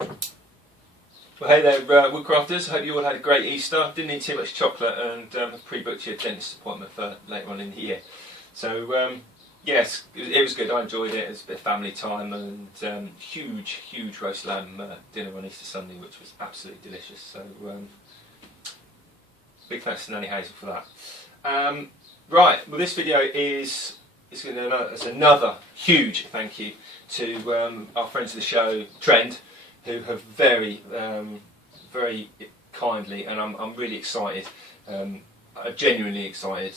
Well, hey there, woodcrafters. Hope you all had a great Easter. Didn't eat too much chocolate and pre-booked your dentist appointment for later on in the year. So yes, it was good. I enjoyed it. It was a bit of family time and huge roast lamb dinner on Easter Sunday, which was absolutely delicious. So big thanks to Nanny Hazel for that. Right, well, this video is another huge thank you to our friends of the show, Trend, who have very kindly, and I'm really excited, genuinely excited.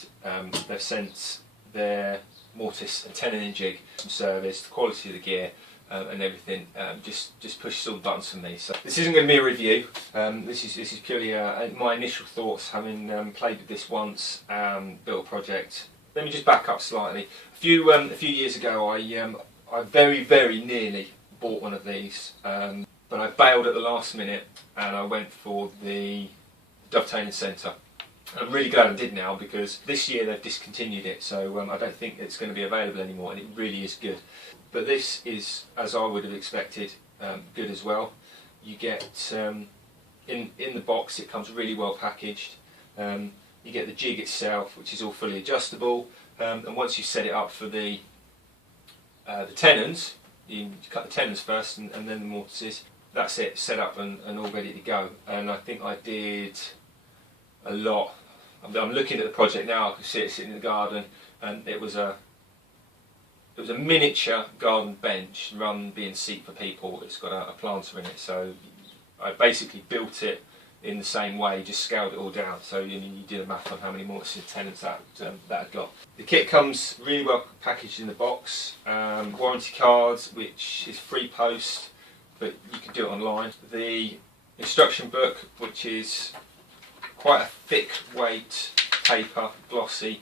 They've sent their Mortise Tenon Jig from service, the quality of the gear and everything just pushes all the buttons for me. So this isn't going to be a review. This is purely my initial thoughts, having played with this once, built a project. Let me just back up slightly. A few years ago, I very nearly bought one of these, but I bailed at the last minute and I went for the Dovetailing Centre. I'm really glad I did now, because this year they've discontinued it, so I don't think it's going to be available anymore, and it really is good. But this is, as I would have expected, good as well. You get in the box, it comes really well packaged. You get the jig itself, which is all fully adjustable, and once you set it up for the tenons, you cut the tenons first and then the mortises. That's it, set up and all ready to go. And I think I did a lot. I'm looking at the project now. I can see it sitting in the garden, and it was a miniature garden bench rather than being a seat for people. It's got a planter in it, so I basically built it in the same way, just scaled it all down. So you did a math on how many mortises and tenons that had got. The kit comes really well packaged in the box. Warranty cards, which is free post, but you can do it online. The instruction book, which is quite a thick weight paper, glossy,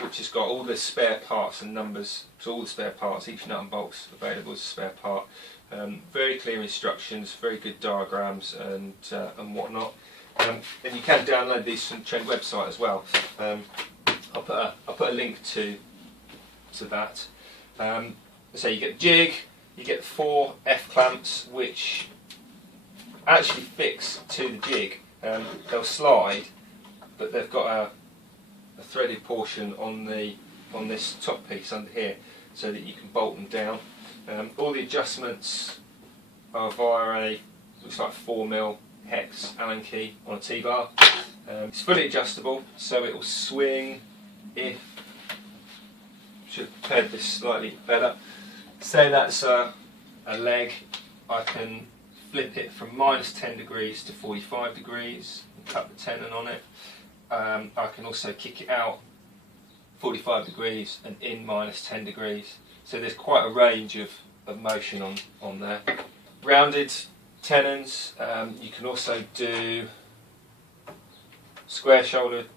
which has got all the spare parts and numbers to all the spare parts. Each nut and bolt's available as a spare part. Very clear instructions, very good diagrams and whatnot. And you can download these from the Trend website as well. I'll put a link to that. So you get the jig, you get 4 F clamps, which actually fix to the jig. They'll slide, but they've got a threaded portion on this top piece under here, so that you can bolt them down. All the adjustments are via a, looks like 4mm hex Allen key on a T-bar. It's fully adjustable, so it will swing if, should have prepared this slightly better. Say that's a leg, I can flip it from -10 degrees to 45 degrees and cut the tenon on it. I can also kick it out 45 degrees and in -10 degrees. So there's quite a range of motion on there. Rounded tenons, you can also do square shouldered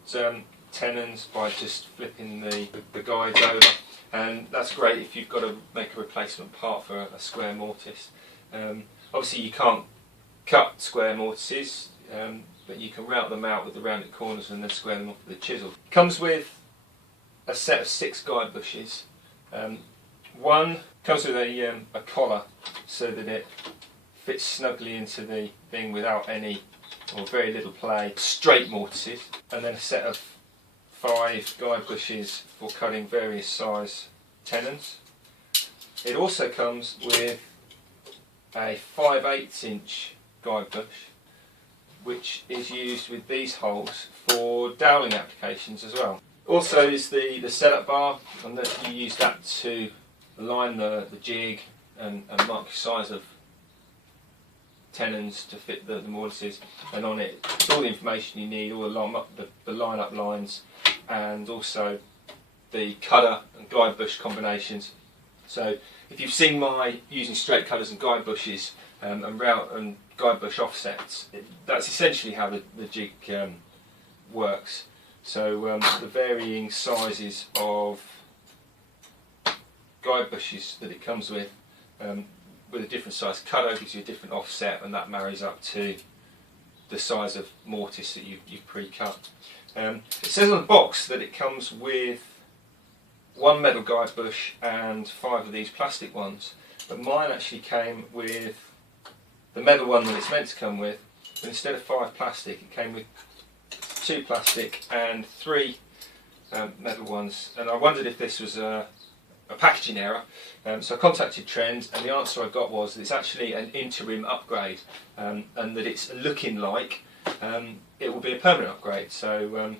tenons by just flipping the guides over, and that's great if you've got to make a replacement part for a square mortise. Obviously you can't cut square mortises, but you can route them out with the rounded corners and then square them off with a chisel. Comes with a set of 6 guide bushes. One comes with a collar so that it fits snugly into the thing without any or very little play. Straight mortises, and then a set of 5 guide bushes for cutting various size tenons. It also comes with a 5/8 inch guide bush, which is used with these holes for doweling applications as well. Also is the setup bar, and that you use that to align the jig and mark your size of tenons to fit the mortises, and on it it's all the information you need, all the line-up lines, and also the cutter and guide bush combinations. So if you've seen my using straight cutters and guide bushes and route and guide bush offsets, that's essentially how the jig works. So the varying sizes of guide bushes that it comes with a different size cutter gives you a different offset, and that marries up to the size of mortise that you've pre-cut. It says on the box that it comes with 1 metal guide bush and 5 of these plastic ones. but mine actually came with the metal one that it's meant to come with, but instead of 5 plastic it came with 2 plastic and 3 metal ones, and I wondered if this was a packaging error. So I contacted Trend, and the answer I got was that it's actually an interim upgrade, and that it's looking like it will be a permanent upgrade. So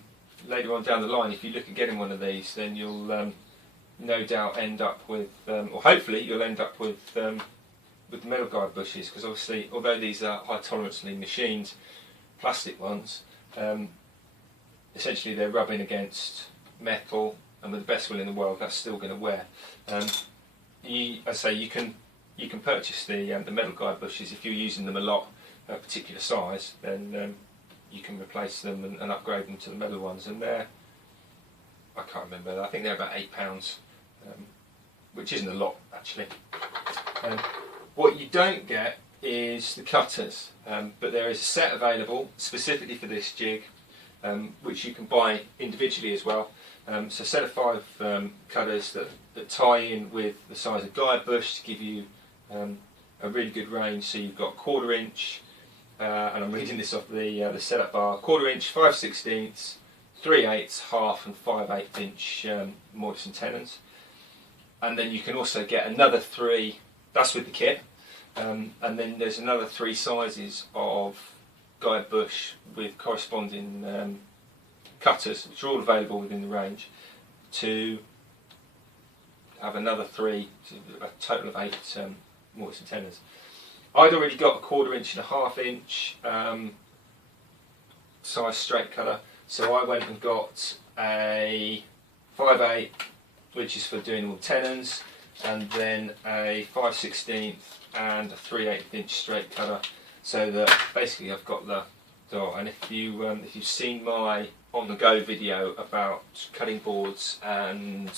later on down the line, if you look at getting one of these, then you'll no doubt end up with, or hopefully you'll end up with the metal guide bushes, because obviously, although these are high tolerancely machined plastic ones, essentially they're rubbing against metal, and with the best will in the world, that's still going to wear. I say you can purchase the metal guide bushes if you're using them a lot, a particular size, then you can replace them and upgrade them to the metal ones, and they're, I can't remember, I think they're about £8, which isn't a lot actually. What you don't get is the cutters, but there is a set available specifically for this jig, which you can buy individually as well. So a set of 5 cutters that tie in with the size of guide bush to give you a really good range. So you've got 1/4 inch, and I'm reading this off the setup bar, 1/4 inch, 5/16, 3/8, half and 5/8 inch Mortise Tenons. And then you can also get another 3, that's with the kit, and then there's another 3 sizes of guide bush with corresponding cutters, which are all available within the range, to have another 3, a total of 8 Mortise Tenons. I'd already got a 1/4 inch and a 1/2 inch size straight cutter, so I went and got a 5/8, which is for doing all tenons, and then a 5/16 and a 3/8 inch straight cutter, so that basically I've got the door. And if you've seen my on the go video about cutting boards and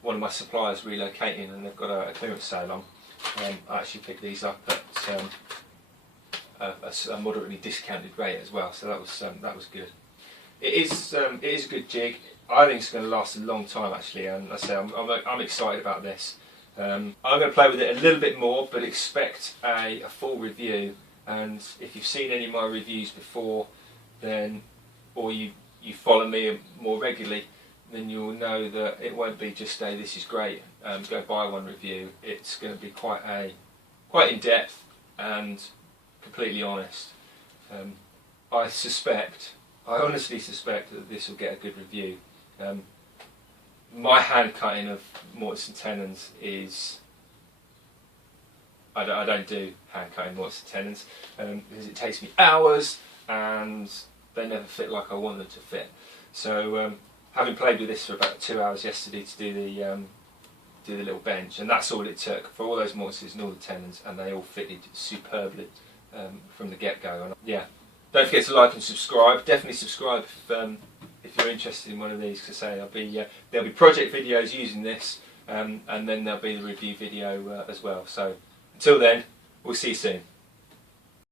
one of my suppliers relocating and they've got a clearance sale on, I actually picked these up at a moderately discounted rate as well, so that was good. It is a good jig. I think it's going to last a long time actually, and I say I'm excited about this. I'm going to play with it a little bit more, but expect a full review. And if you've seen any of my reviews before, then, or you follow me more regularly, then you'll know that it won't be just a "this is great, go buy one" review. It's going to be quite in depth and completely honest. I honestly suspect that this will get a good review. My hand cutting of Mortise Tenons is, I don't do hand cutting Mortise Tenons because it takes me hours and they never fit like I want them to fit. So having played with this for about 2 hours yesterday to do the little bench, and that's all it took for all those mortises and all the tenons, and they all fitted superbly from the get-go. And yeah, don't forget to like and subscribe. Definitely subscribe if you're interested in one of these, because I say there'll be project videos using this, and then there'll be the review video as well. So until then, we'll see you soon.